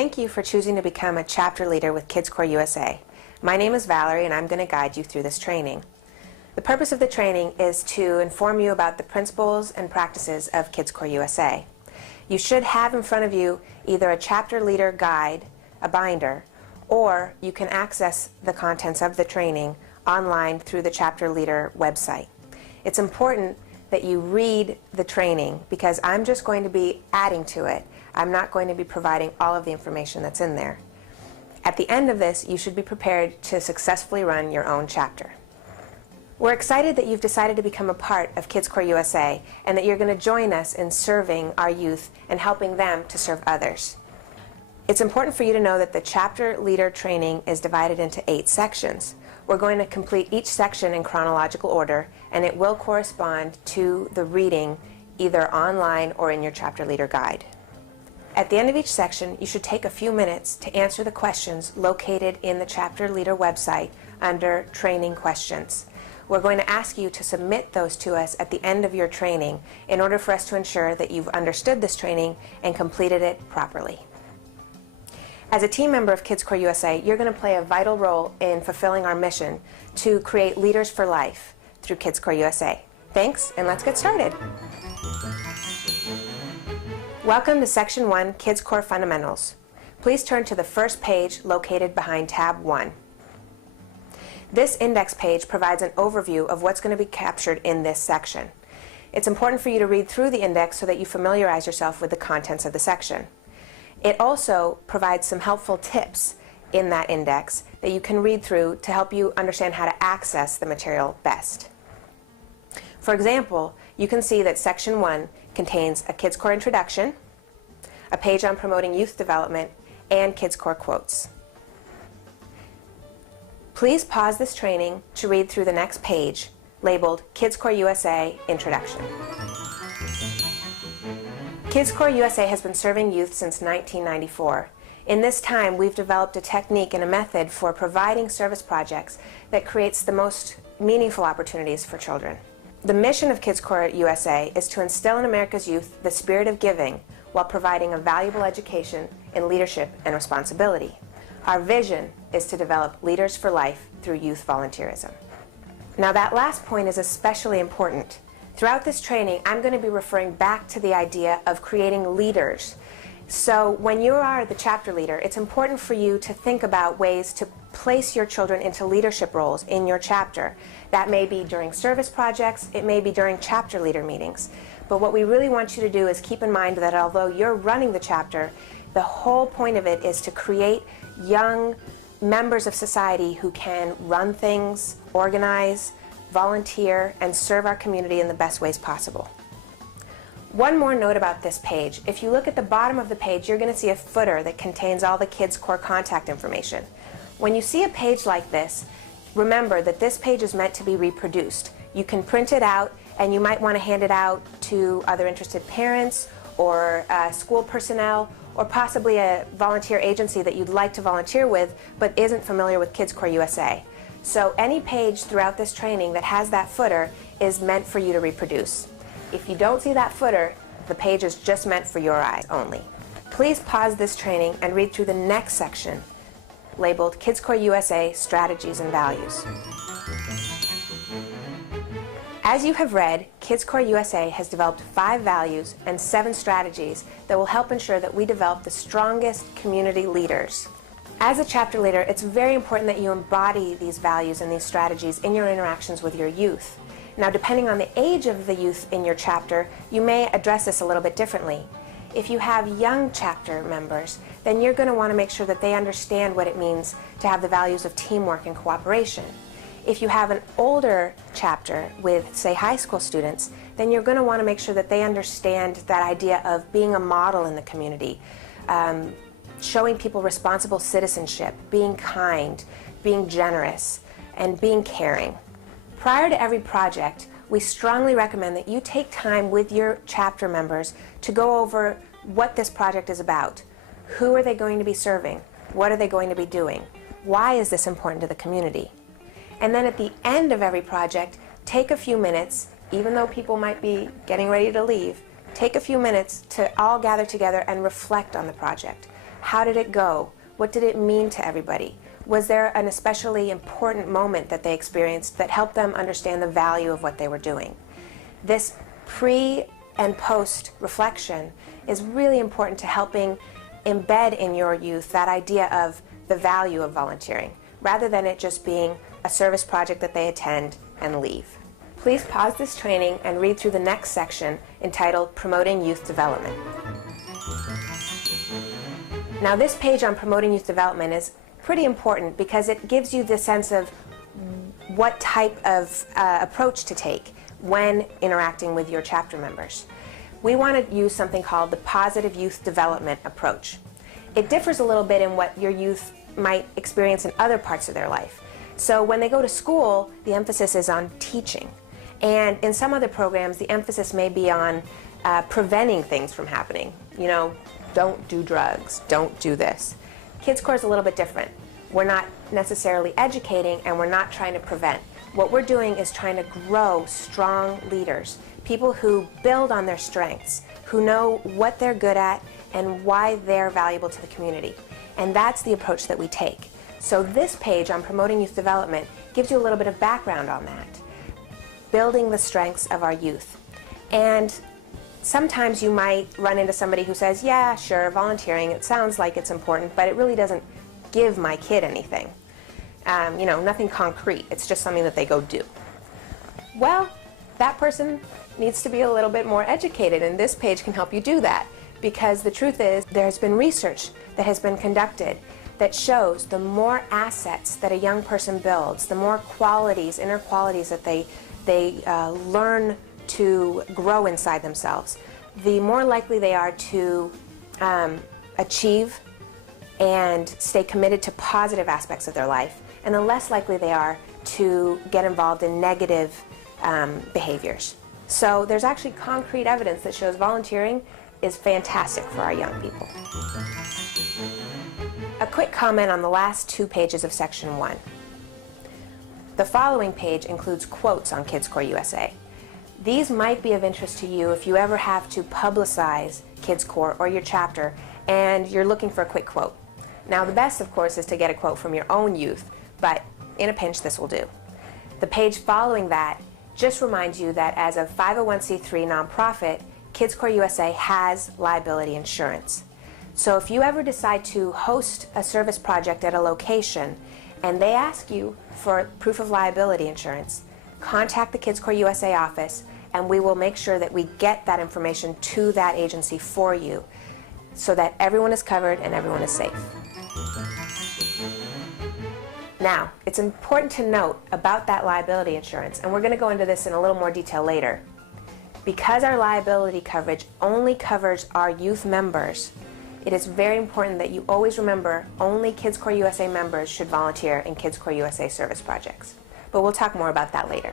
Thank you for choosing to become a chapter leader with Kids Korps USA. My name is Valerie and I'm going to guide you through this training. The purpose of the training is to inform you about the principles and practices of Kids Korps USA. You should have in front of you either a chapter leader guide, a binder, or you can access the contents of the training online through the chapter leader website. It's important that you read the training because I'm just going to be adding to it. I'm not going to be providing all of the information that's in there. At the end of this, you should be prepared to successfully run your own chapter. We're excited that you've decided to become a part of Kids Korps USA and that you're going to join us in serving our youth and helping them to serve others. It's important for you to know that the chapter leader training is divided into 8 sections. We're going to complete each section in chronological order, and it will correspond to the reading either online or in your chapter leader guide. At the end of each section, you should take a few minutes to answer the questions located in the chapter leader website under Training Questions. We're going to ask you to submit those to us at the end of your training in order for us to ensure that you've understood this training and completed it properly. As a team member of Kids Korps USA, you're going to play a vital role in fulfilling our mission to create leaders for life through Kids Korps USA. Thanks, and let's get started. Welcome to Section 1, Kids Korps Fundamentals. Please turn to the first page located behind Tab 1. This index page provides an overview of what's going to be captured in this section. It's important for you to read through the index so that you familiarize yourself with the contents of the section. It also provides some helpful tips in that index that you can read through to help you understand how to access the material best. For example, you can see that Section 1 contains a Kids Korps introduction, a page on promoting youth development, and Kids Korps quotes. Please pause this training to read through the next page labeled Kids Korps USA Introduction. Kids Korps USA has been serving youth since 1994. In this time, we've developed a technique and a method for providing service projects that creates the most meaningful opportunities for children. The mission of Kids Korps USA is to instill in America's youth the spirit of giving while providing a valuable education in leadership and responsibility. Our vision is to develop leaders for life through youth volunteerism. Now that last point is especially important. Throughout this training, I'm going to be referring back to the idea of creating leaders. So when you are the chapter leader, it's important for you to think about ways to place your children into leadership roles in your chapter. That may be during service projects, it may be during chapter leader meetings. But what we really want you to do is keep in mind that although you're running the chapter, the whole point of it is to create young members of society who can run things, organize, volunteer, and serve our community in the best ways possible. One more note about this page. If you look at the bottom of the page, you're going to see a footer that contains all the Kids Korps contact information. When you see a page like this, remember that this page is meant to be reproduced. You can print it out, and you might want to hand it out to other interested parents or school personnel or possibly a volunteer agency that you'd like to volunteer with but isn't familiar with Kids Korps USA. So any page throughout this training that has that footer is meant for you to reproduce. If you don't see that footer, the page is just meant for your eyes only. Please pause this training and read through the next section labeled Kids Korps USA Strategies and Values. As you have read, Kids Korps USA has developed 5 values and 7 strategies that will help ensure that we develop the strongest community leaders. As a chapter leader, it's very important that you embody these values and these strategies in your interactions with your youth. Now, depending on the age of the youth in your chapter, you may address this a little bit differently. If you have young chapter members, then you're going to want to make sure that they understand what it means to have the values of teamwork and cooperation. If you have an older chapter with, say, high school students, then you're going to want to make sure that they understand that idea of being a model in the community, showing people responsible citizenship, being kind, being generous, and being caring. Prior to every project, we strongly recommend that you take time with your chapter members to go over what this project is about. Who are they going to be serving? What are they going to be doing? Why is this important to the community? And then at the end of every project, take a few minutes, even though people might be getting ready to leave, take a few minutes to all gather together and reflect on the project. How did it go? What did it mean to everybody? Was there an especially important moment that they experienced that helped them understand the value of what they were doing? This pre and post reflection is really important to helping embed in your youth that idea of the value of volunteering, rather than it just being a service project that they attend and leave. Please pause this training and read through the next section entitled Promoting Youth Development. Now, this page on promoting youth development is pretty important because it gives you the sense of what type of approach to take when interacting with your chapter members. We want to use something called the positive youth development approach. It differs a little bit in what your youth might experience in other parts of their life. So when they go to school, the emphasis is on teaching. And in some other programs, the emphasis may be on preventing things from happening. You know, don't do drugs, don't do this. Kids Korps is a little bit different. We're not necessarily educating, and we're not trying to prevent. What we're doing is trying to grow strong leaders, people who build on their strengths, who know what they're good at and why they're valuable to the community. And that's the approach that we take. So this page on promoting youth development gives you a little bit of background on that, building the strengths of our youth. And sometimes you might run into somebody who says, yeah, sure, volunteering, it sounds like it's important, but it really doesn't give my kid anything. You know, nothing concrete. It's just something that they go do. Well, that person needs to be a little bit more educated, and this page can help you do that, because the truth is there has been research that has been conducted that shows the more assets that a young person builds, the more qualities, inner qualities that they learn to grow inside themselves, the more likely they are to achieve and stay committed to positive aspects of their life, and the less likely they are to get involved in negative behaviors. So there's actually concrete evidence that shows volunteering is fantastic for our young people. A quick comment on the last 2 pages of Section 1. The following page includes quotes on Kids Korps USA. These might be of interest to you if you ever have to publicize Kids Korps or your chapter and you're looking for a quick quote. Now, the best, of course, is to get a quote from your own youth, but in a pinch, this will do. The page following that just reminds you that as a 501c3 nonprofit, Kids Korps USA has liability insurance. So if you ever decide to host a service project at a location and they ask you for proof of liability insurance, contact the Kids Korps USA office and we will make sure that we get that information to that agency for you so that everyone is covered and everyone is safe. Now, it's important to note about that liability insurance, and we're going to go into this in a little more detail later. Because our liability coverage only covers our youth members, it is very important that you always remember only Kids Korps USA members should volunteer in Kids Korps USA service projects. But we'll talk more about that later.